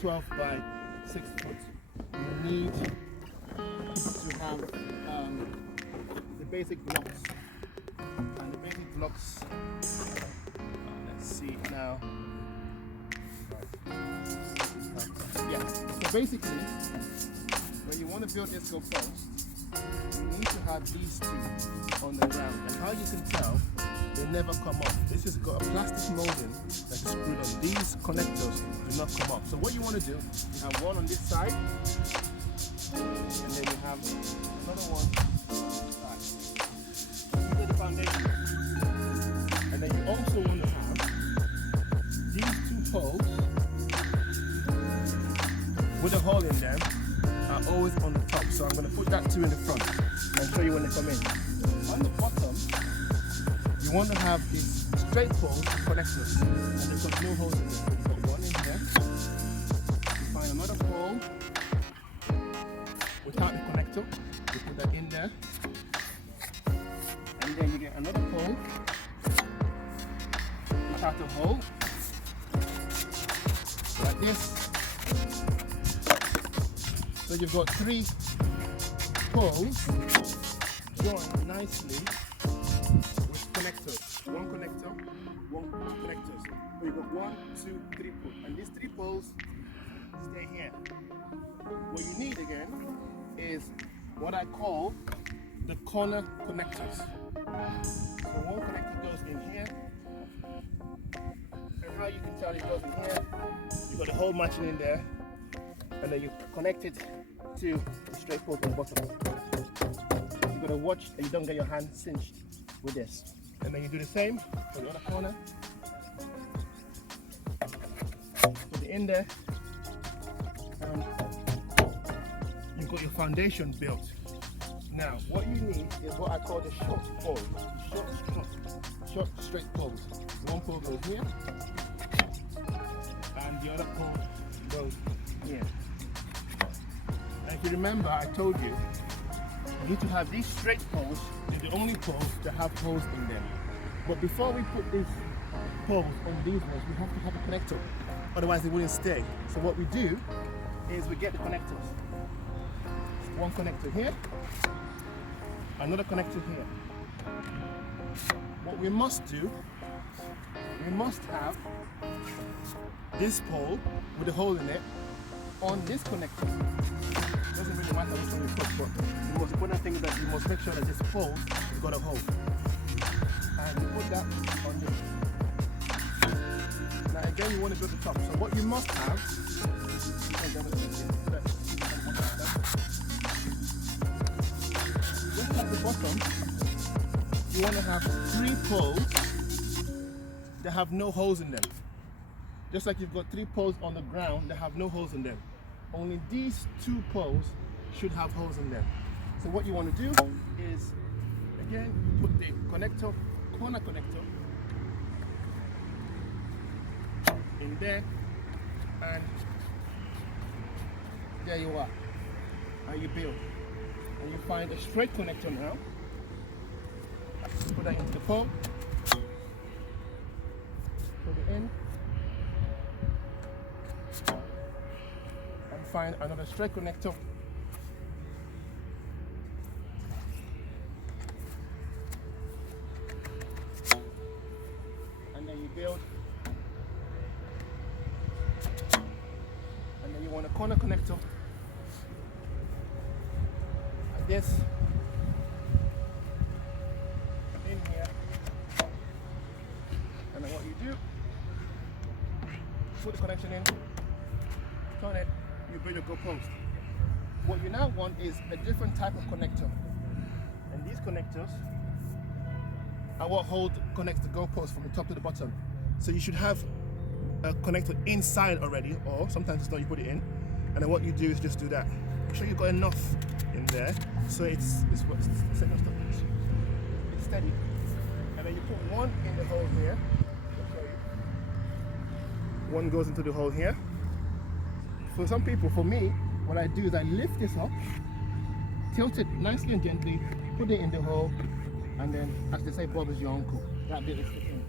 12 by 6 foot, you need to have the basic blocks. And the basic blocks, let's see now. Yeah, so basically, when you want to build this goalpost, you need to have these two on the ground. And how you can tell, they never come off. This has got a plastic molding that is screwed on. These connectors do not come off. So what you want to do, you have one on this side, and then you have another one on this side. This is the foundation. And then you also want to have these two poles with a hole in them are always on the top. So I'm going to put that two in the front and show you when they come in. On the bottom, you want to have these straight poles connectors, and they've got no holes in them. So you put one in here, you find another pole without the connector, you put that in there, and then you get another pole without a hole, like this. So you've got three poles joined nicely with connectors. One connector, one connectors. So you've got 1, 2, 3 poles. And these 3 poles stay here. What you need again is what I call the corner connectors. So one connector goes in here. And how you can tell it goes in here, you've got the hole matching in there. And then you connect it to the straight pole on the bottom. You've got to watch that you don't get your hand cinched with this. And then you do the same for the other corner. Put it in there. And you've got your foundation built. Now, what you need is what I call the short pole. Short straight poles. One pole goes here, and the other pole goes here. And if you remember, I told you, you need to have these straight poles. They're the only poles that have holes in them. But before we put these poles on these ones, we have to have a connector. Otherwise, they wouldn't stay. So what we do is we get the connectors. One connector here, another connector here. What we must do, we must have this pole with a hole in it on this connector. Doesn't really matter which one you put, but the most important thing is that you must make sure that this pole has got a hole. And you put that on this. Now again, you want to build the top. So what you must have, just at the bottom, you want to have 3 poles that have no holes in them. Just like you've got 3 poles on the ground that have no holes in them. Only these 2 poles should have holes in them. So what you want to do is, again, you put the connector, corner connector, in there, and there you are. And you build. And you find a straight connector now. Put that into the pole. Put it in. And find another straight connector. And then you build. And then you want a corner connector. Like this. In here. And then what you do, put the connection in, turn it, you build a goalpost. What you now want is a different type of connector. And these connectors are what connects the goalpost from the top to the bottom. So you should have a connector inside already, or sometimes it's not, you put it in. And then what you do is just do that. Make sure you've got enough in there so it's steady. And then you put one in the hole here. I'll show you. One goes into the hole here. For some people, for me, what I do is I lift this up, tilt it nicely and gently, put it in the hole, and then, as they say, Bob is your uncle. That bit is the thing.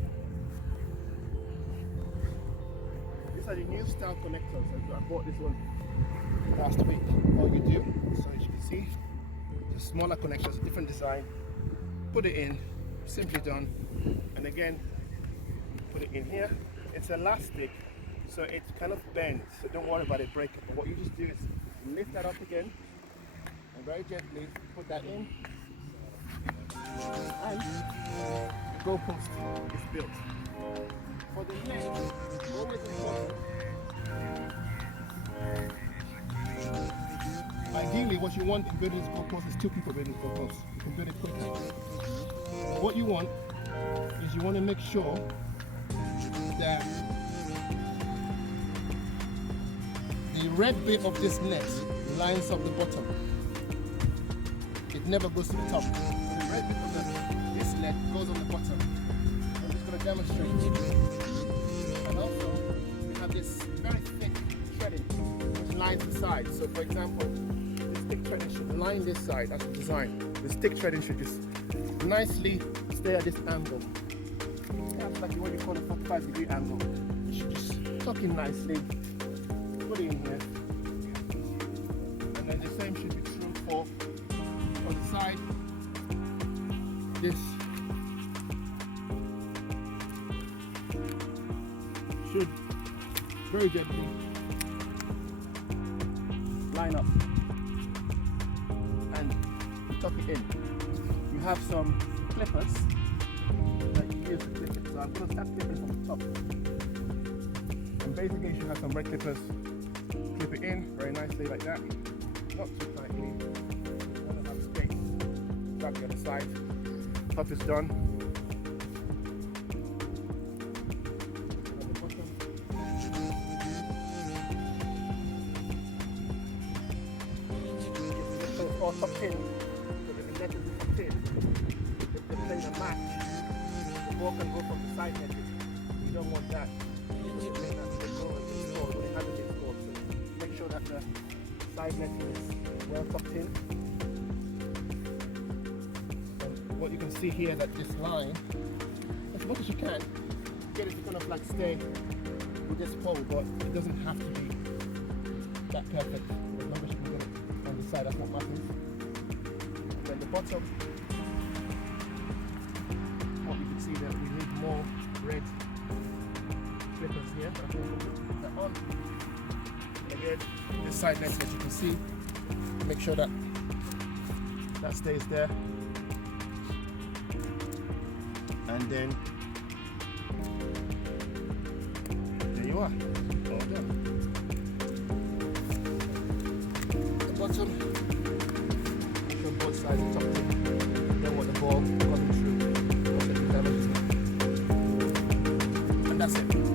These are the new style connectors. I bought this one last week. All you do, so as you can see, the smaller connectors, different design. Put it in, simply done. And again, put it in here. It's elastic, so it kind of bends. So don't worry about it breaking. But what you just do is lift that up again, and very gently put that in. And the goalpost is built. For the leg, always important. Ideally, what you want in building this goalpost is 2 people building this goalpost. You can build it quicker. What you want is you want to make sure that the red bit of this net lines up the bottom. It never goes to the top. So the red bit of this net goes on the bottom. I'm just going to demonstrate. And also, we have this very thick threading which lines the sides. So for example, this thick threading should line this side. That's the design. This thick threading should just nicely stay at this angle. That's like what you call a 45-degree angle. You should just tuck in nicely, put it in here, and then the same should be true for the side. This should very gently line up and tuck it in. You have some clippers that you use to clip it. So I'm going to start clipping from the top. And basically you should have some red clippers. Clip it in very nicely like that. Not too tightly. And have space. Grab the other side. Top is done. So it's all tucked in. So the net is tucked in. If they're playing a match, the ball can go from the side netting. You don't want that. You want to play that to go and score when it hasn't been scored. So make sure that the side netting is well tucked in. And what you can see here that this line, as much as you can, get it to kind of like stay with this pole, but it doesn't have to be that perfect. As long as you can get it on the side, that's what matters. And then the bottom, what you can see that we need more red clippers here. I'm going to put that on. And again, this side next, as you can see, make sure that that stays there. And then there you are, all done. The bottom, make sure both sides are tucked in. You don't want the ball coming through. And that's it.